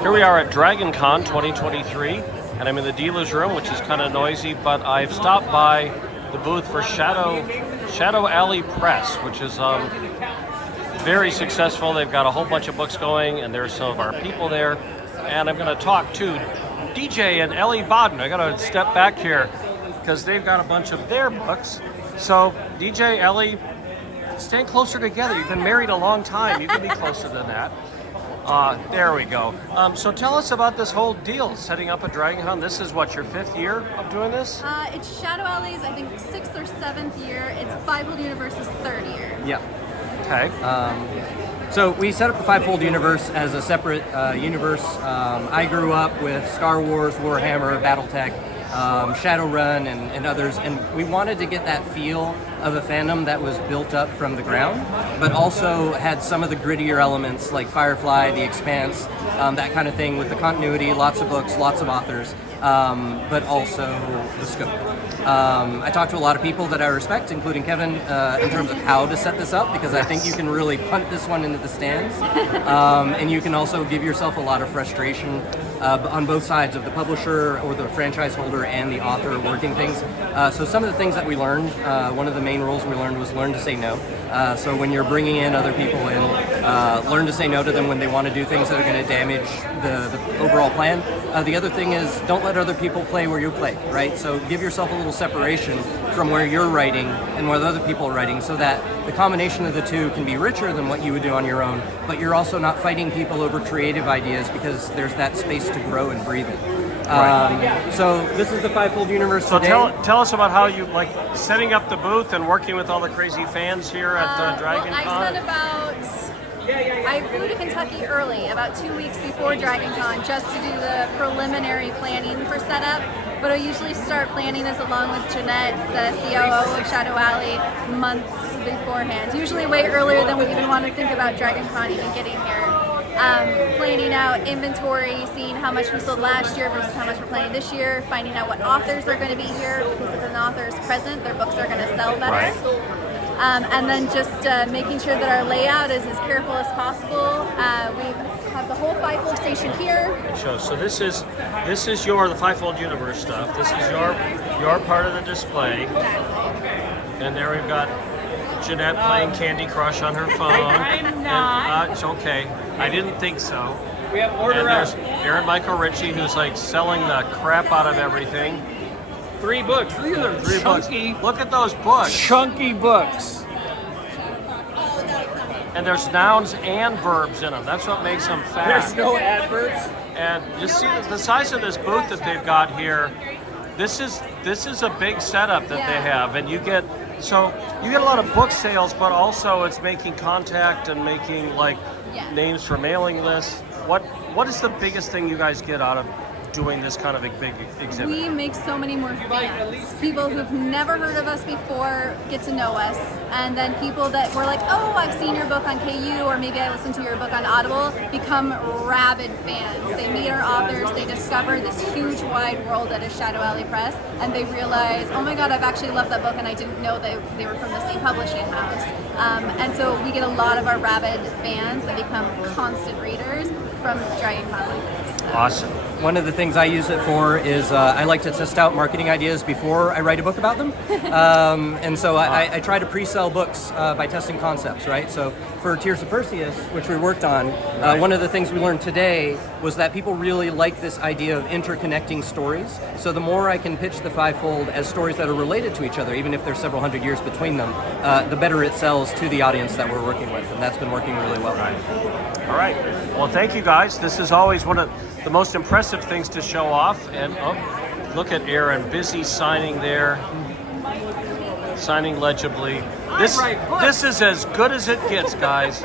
Here we are at DragonCon 2023, and I'm in the dealer's room, which is kind of noisy, but I've stopped by the booth for Shadow Alley Press, which is very successful. They've got a whole bunch of books going, and there's some of our people there. And I'm going to talk to DJ and Ellie Bodden. I got to step back here because they've got a bunch of their books. So DJ, Ellie, stand closer together. You've been married a long time. You can be closer than that. There we go. So tell us about this whole deal, setting up a DragonCon. This is what, your 5th year of doing this? It's Shadow Alley's, I think, 6th or 7th year. It's Fivefold Universe's 3rd year. Yeah. Okay. So we set up the Fivefold Universe as a separate universe. I grew up with Star Wars, Warhammer, BattleTech, Shadowrun, and others, and we wanted to get that feel of a fandom that was built up from the ground, but also had some of the grittier elements like Firefly, The Expanse, that kind of thing with the continuity, lots of books, lots of authors, but also the scope. I talked to a lot of people that I respect, including Kevin, in terms of how to set this up, because I think you can really punt this one into the stands, and you can also give yourself a lot of frustration on both sides of the publisher or the franchise holder and the author working things. So some of the things that we learned, one of the main rules we learned was learn to say no. So when you're bringing in other people in, learn to say no to them when they want to do things that are going to damage the overall plan. The other thing is don't let other people play where you play, right? So give yourself a little separation from where you're writing and where other people are writing, so that the combination of the two can be richer than what you would do on your own, but you're also not fighting people over creative ideas because there's that space to grow and breathe in. So this is the Fivefold Universe So today. tell us about how you like setting up the booth and working with all the crazy fans here at DragonCon. I flew to Kentucky early, about 2 weeks before DragonCon, just to do the preliminary planning for setup. But I usually start planning this along with Jeanette, the COO of Shadow Alley, months beforehand. Usually way earlier than we even want to think about DragonCon even getting here. Planning out inventory, seeing how much we sold last year versus how much we're planning this year, finding out what authors are going to be here, because if an author is present, their books are going to sell better. Right. And then just making sure that our layout is as careful as possible. We have the whole Fivefold station here. So this is the Fivefold Universe stuff. This is your part of the display. And there we've got Jeanette playing Candy Crush on her phone. I'm not. And, it's okay. I didn't think so. We have order And there's up. Aaron Michael Ritchie, who's like selling the crap out of everything. 3 books. Look at them. 3 chunky, books. Look at those books. chunky books. And there's nouns and verbs in them. That's what makes them fat. There's no adverts. And you see the size of this booth that they've got here. This is a big setup that they have, and you get a lot of book sales, but also it's making contact and making like names for mailing lists. What is the biggest thing you guys get out of doing this kind of a big exhibit? We make so many more fans. People who've never heard of us before get to know us, and then people that were like, oh, I've seen your book on KU, or maybe I listened to your book on Audible, become rabid fans. They meet our authors, they discover this huge wide world that is Shadow Alley Press, and they realize, oh my god, I've actually loved that book and I didn't know they were from the same publishing house. And so we get a lot of our rabid fans that become constant readers from DragonCon like this. Awesome. One of the things I use it for is I like to test out marketing ideas before I write a book about them. And so I try to pre-sell books by testing concepts, right? So for Tears of Perseus, which we worked on, one of the things we learned today was that people really like this idea of interconnecting stories. So the more I can pitch the Fivefold as stories that are related to each other, even if there's several hundred years between them, the better it sells to the audience that we're working with. And that's been working really well. All right. Well, thank you guys. This is always one of the most impressive things to show off. And look at Aaron, busy signing there, signing legibly. This is as good as it gets, guys.